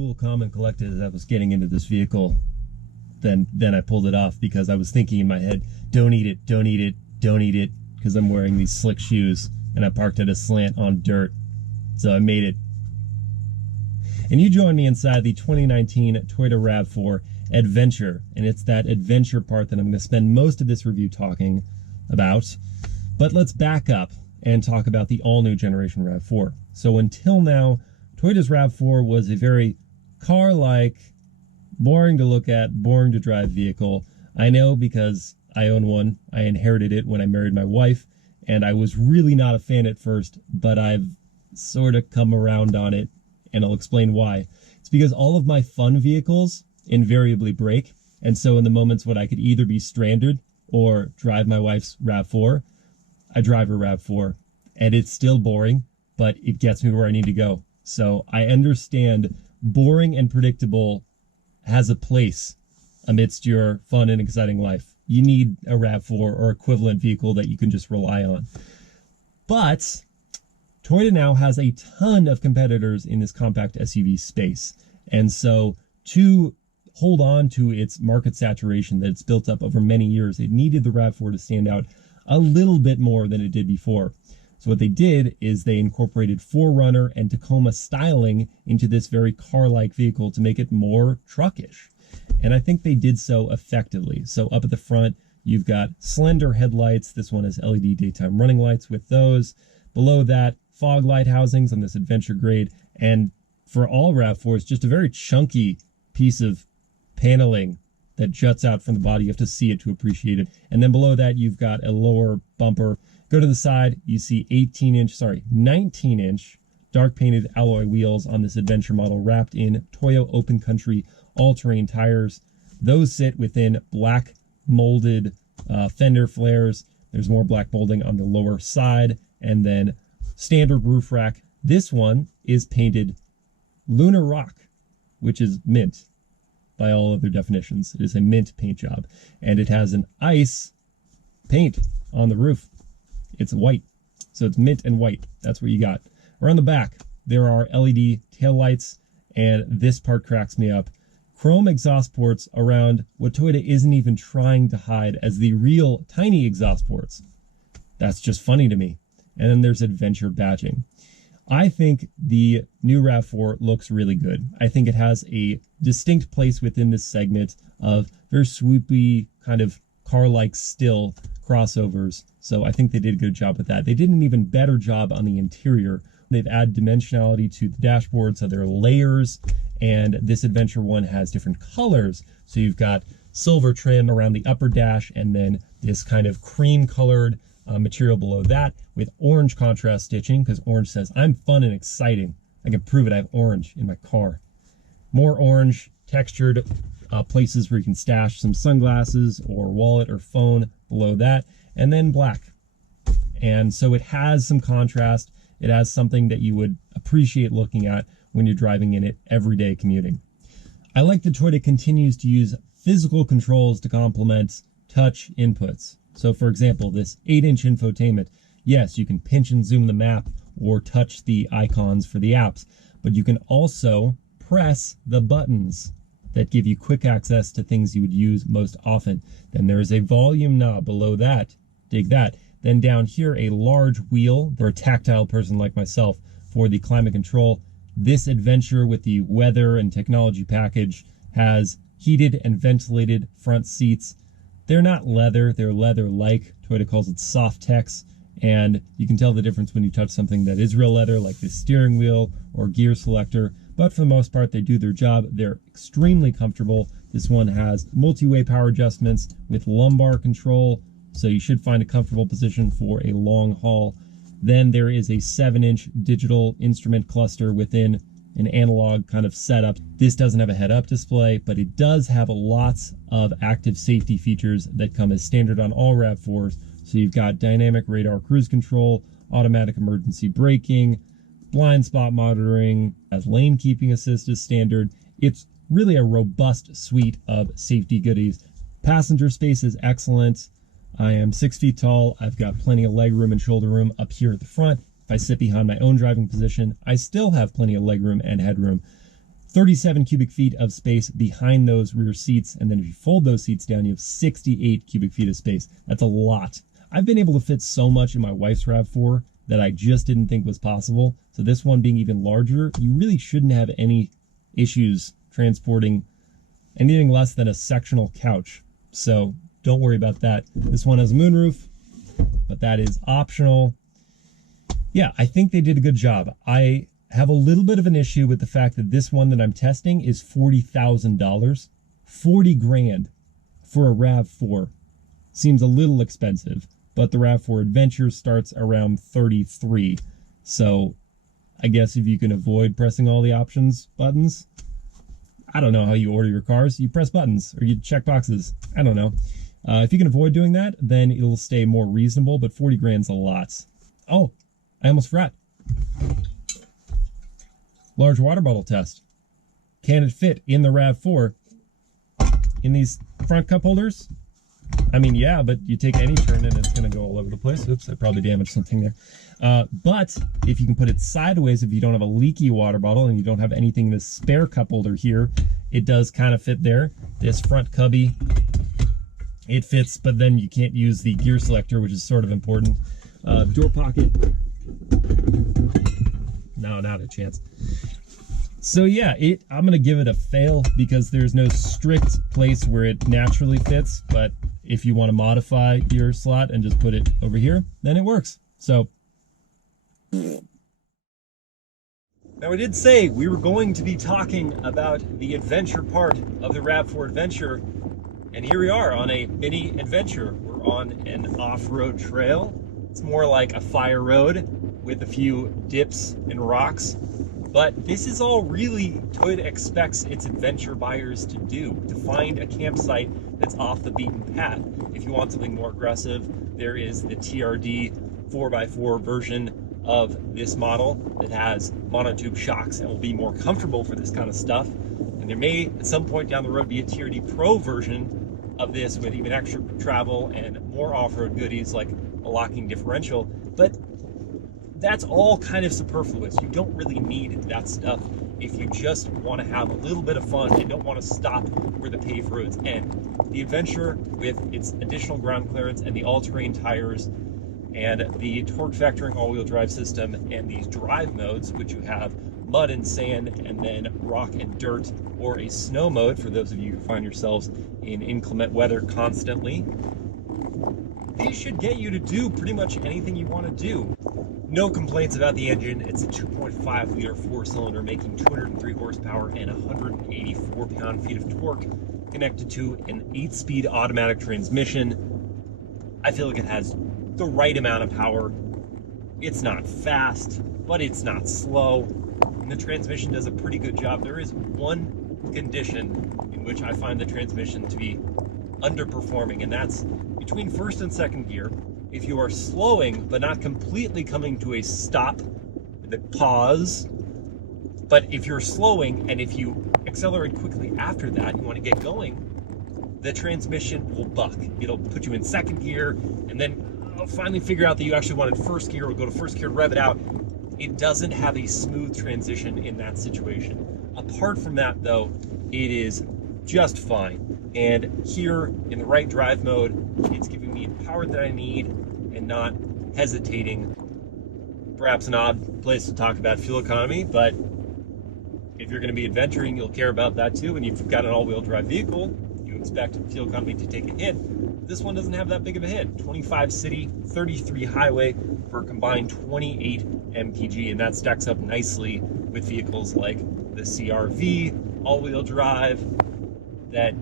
cool, calm, and collected as I was getting into this vehicle. Then I pulled it off because I was thinking in my head, don't eat it, don't eat it, don't eat it, because I'm wearing these slick shoes and I parked at a slant on dirt. So I made it. And you join me inside the 2019 Toyota RAV4 Adventure, and it's that adventure part that I'm going to spend most of this review talking about. But let's back up and talk about the all-new generation RAV4. So until now, Toyota's RAV4 was a very car-like, boring to look at, boring to drive vehicle. I know because I own one. I inherited it when I married my wife, and I was really not a fan at first, but I've sort of come around on it, and I'll explain why. It's because all of my fun vehicles invariably break, and so in the moments when I could either be stranded or drive my wife's RAV4, I drive her RAV4, and it's still boring, but it gets me where I need to go. So I understand boring and predictable has a place amidst your fun and exciting life. You need a RAV4 or equivalent vehicle that you can just rely on. But Toyota now has a ton of competitors in this compact SUV space. And so to hold on to its market saturation that it's built up over many years, it needed the RAV4 to stand out a little bit more than it did before. So what they did is they incorporated 4Runner and Tacoma styling into this very car-like vehicle to make it more truckish. And I think they did so effectively. So up at the front, you've got slender headlights. This one has LED daytime running lights with those. Below that, fog light housings on this Adventure grade. And for all RAV4s, just a very chunky piece of paneling that juts out from the body. You have to see it to appreciate it. And then below that, you've got a lower bumper. Go to the side, you see 19-inch dark painted alloy wheels on this Adventure model wrapped in Toyo Open Country all-terrain tires. Those sit within black molded fender flares. There's more black molding on the lower side, and then standard roof rack. This one is painted Lunar Rock, which is mint by all other definitions. It is a mint paint job, and it has an ice paint on the roof. It's white, so it's mint and white. That's what you got. Around the back, there are LED taillights, and this part cracks me up. Chrome exhaust ports around what Toyota isn't even trying to hide as the real tiny exhaust ports. That's just funny to me. And then there's Adventure badging. I think the new RAV4 looks really good. I think it has a distinct place within this segment of very swoopy, kind of car-like still crossovers. So I think they did a good job with that. They did an even better job on the interior. They've added dimensionality to the dashboard, so there are layers, and this Adventure one has different colors. So you've got silver trim around the upper dash, and then this kind of cream-colored material below that with orange contrast stitching, because orange says, I'm fun and exciting. I can prove it, I have orange in my car. More orange textured places where you can stash some sunglasses or wallet or phone below that, and then black. And so it has some contrast. It has something that you would appreciate looking at when you're driving in it everyday commuting. I like that Toyota continues to use physical controls to complement touch inputs. So for example, this 8-inch infotainment, yes, you can pinch and zoom the map or touch the icons for the apps, but you can also press the buttons that give you quick access to things you would use most often. Then there is a volume knob below that, dig that. Then down here, a large wheel for a tactile person like myself for the climate control. This Adventure with the weather and technology package has heated and ventilated front seats. They're not leather, they're leather-like. Toyota calls it Soft-Tex, and you can tell the difference when you touch something that is real leather, like the steering wheel or gear selector. But for the most part, they do their job. They're extremely comfortable. This one has multi-way power adjustments with lumbar control, so you should find a comfortable position for a long haul. Then there is a 7-inch digital instrument cluster within an analog kind of setup. This doesn't have a head-up display, but it does have lots of active safety features that come as standard on all RAV4s. So you've got dynamic radar cruise control, automatic emergency braking, blind spot monitoring, as lane keeping assist as standard. It's really a robust suite of safety goodies. Passenger space is excellent. I am 6 feet tall. I've got plenty of leg room and shoulder room up here at the front. If I sit behind my own driving position, I still have plenty of leg room and headroom. 37 cubic feet of space behind those rear seats. And then if you fold those seats down, you have 68 cubic feet of space. That's a lot. I've been able to fit so much in my wife's RAV4 that I just didn't think was possible. So this one being even larger, you really shouldn't have any issues transporting anything less than a sectional couch. So don't worry about that. This one has a moonroof, but that is optional. Yeah, I think they did a good job. I have a little bit of an issue with the fact that this one that I'm testing is $40,000. 40 grand for a RAV4 seems a little expensive, but the RAV4 Adventure starts around 33. So I guess if you can avoid pressing all the options buttons, I don't know how you order your cars. You press buttons or you check boxes. I don't know. If you can avoid doing that, then it'll stay more reasonable, but 40 grand's a lot. Oh, I almost forgot. Large water bottle test. Can it fit in the RAV4 in these front cup holders? I mean, yeah, but you take any turn and it's going to go all over the place. Oops, I probably damaged something there. But if you can put it sideways, if you don't have a leaky water bottle and you don't have anything in this spare cup holder here, it does kind of fit there. This front cubby, it fits, but then you can't use the gear selector, which is sort of important. Door pocket. No, not a chance. So yeah, I'm going to give it a fail because there's no strict place where it naturally fits, but if you want to modify your slot and just put it over here, then it works. So now, we did say we were going to be talking about the adventure part of the RAV4 Adventure, and here we are on a mini adventure. We're on an off-road trail. It's more like a fire road with a few dips and rocks. But this is all really Toyota expects its adventure buyers to do, to find a campsite that's off the beaten path. If you want something more aggressive, there is the TRD 4x4 version of this model that has monotube shocks and will be more comfortable for this kind of stuff. And there may, at some point down the road, be a TRD Pro version of this with even extra travel and more off-road goodies like a locking differential. But that's all kind of superfluous. You don't really need that stuff if you just want to have a little bit of fun and don't want to stop where the paved roads end. The Adventure, with its additional ground clearance and the all-terrain tires and the torque factoring all-wheel drive system and these drive modes, which you have mud and sand and then rock and dirt, or a snow mode for those of you who find yourselves in inclement weather constantly, these should get you to do pretty much anything you want to do. No complaints about the engine. It's a 2.5 liter 4-cylinder making 203 horsepower and 184 pound-feet of torque, connected to an 8-speed automatic transmission. I feel like it has the right amount of power. It's not fast, but it's not slow. And the transmission does a pretty good job. There is one condition in which I find the transmission to be underperforming, and that's between first and second gear. If you are slowing, but not completely coming to a stop, the pause, but if you're slowing and if you accelerate quickly after that, you want to get going, the transmission will buck. It'll put you in second gear, and then finally figure out that you actually wanted first gear, or go to first gear, rev it out. It doesn't have a smooth transition in that situation. Apart from that, though, it is just fine. And here in the right drive mode, it's giving me the power that I need and not hesitating. Perhaps an odd place to talk about fuel economy, but if you're going to be adventuring, you'll care about that too. And if you've got an all-wheel drive vehicle, you expect fuel economy to take a hit. This one doesn't have that big of a hit. 25 city, 33 highway for a combined 28 mpg, and that stacks up nicely with vehicles like the CR-V, all-wheel drive, that,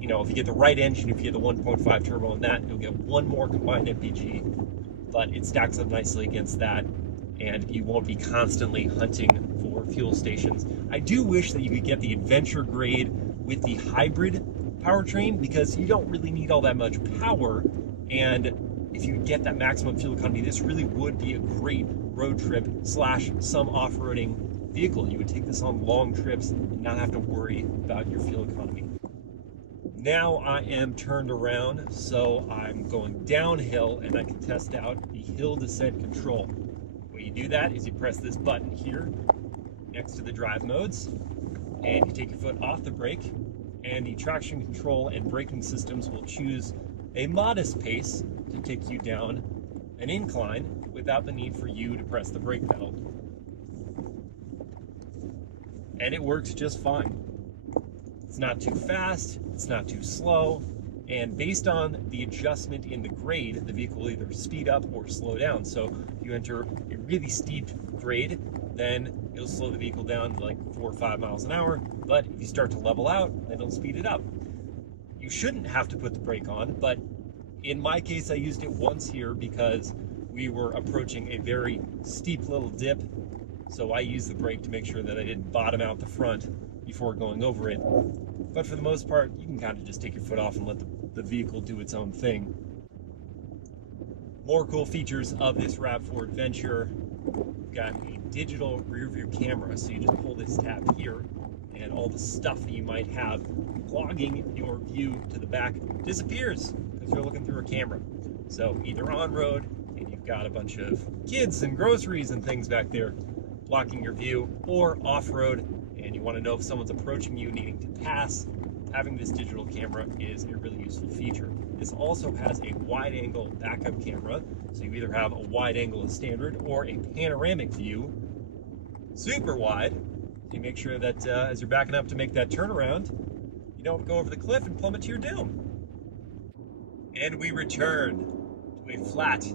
you know, if you get the right engine, if you get the 1.5 turbo on that, you'll get one more combined mpg, but it stacks up nicely against that, and you won't be constantly hunting for fuel stations. I do wish that you could get the adventure grade with the hybrid powertrain, because you don't really need all that much power, and if you get that maximum fuel economy, this really would be a great road trip / some off-roading vehicle. You would take this on long trips and not have to worry about your fuel economy. Now I am turned around, so I'm going downhill, and I can test out the hill descent control. The way you do that is you press this button here next to the drive modes, and you take your foot off the brake, and the traction control and braking systems will choose a modest pace to take you down an incline without the need for you to press the brake pedal. And it works just fine. It's not too fast, it's not too slow, and based on the adjustment in the grade, the vehicle will either speed up or slow down. So if you enter a really steep grade, then it'll slow the vehicle down to like 4 or 5 miles an hour, but if you start to level out, then it'll speed it up. You shouldn't have to put the brake on, but in my case, I used it once here because we were approaching a very steep little dip, so I used the brake to make sure that I didn't bottom out the front before going over it. But for the most part, you can kind of just take your foot off and let the vehicle do its own thing. More cool features of this RAV4 Adventure. We've got a digital rear view camera, so you just pull this tab here, and all the stuff that you might have clogging your view to the back disappears because you're looking through a camera. So either on road, and you've got a bunch of kids and groceries and things back there blocking your view, or off-road, and you want to know if someone's approaching you needing to pass, having this digital camera is a really useful feature. This also has a wide-angle backup camera, so you either have a wide angle as standard or a panoramic view, super wide. You make sure that as you're backing up to make that turnaround, you don't go over the cliff and plummet to your doom. And we return to a flat,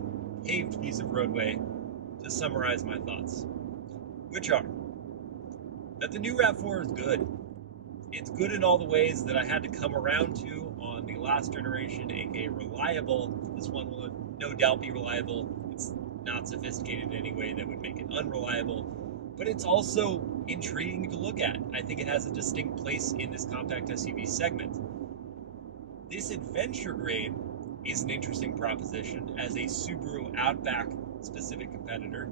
paved piece of roadway to summarize my thoughts, which are that the new RAV4 is good. It's good in all the ways that I had to come around to on the last generation, aka reliable. This one will no doubt be reliable. It's not sophisticated in any way that would make it unreliable, but it's also intriguing to look at. I think it has a distinct place in this compact SUV segment. This adventure grade is an interesting proposition as a Subaru Outback specific competitor.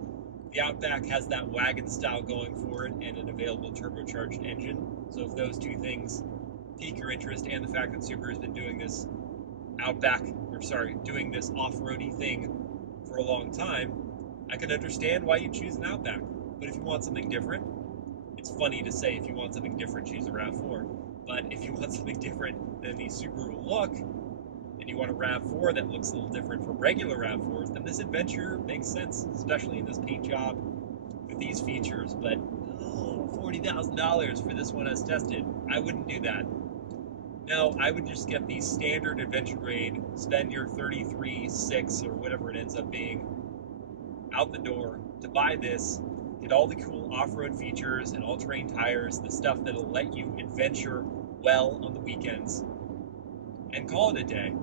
The Outback has that wagon style going for it and an available turbocharged engine. So if those two things pique your interest, and the fact that Subaru's been doing this doing this off-roady thing for a long time, I can understand why you choose an Outback. But if you want something different, it's funny to say if you want something different, choose a RAV4. But if you want something different than the Subaru look, and you want a RAV4 that looks a little different from regular RAV4s, then this Adventure makes sense, especially in this paint job with these features. But $40,000 for this one as tested, I wouldn't do that. No, I would just get the standard Adventure grade, spend your $33,600 or whatever it ends up being out the door to buy this, get all the cool off-road features and all-terrain tires, the stuff that'll let you adventure well on the weekends, and call it a day.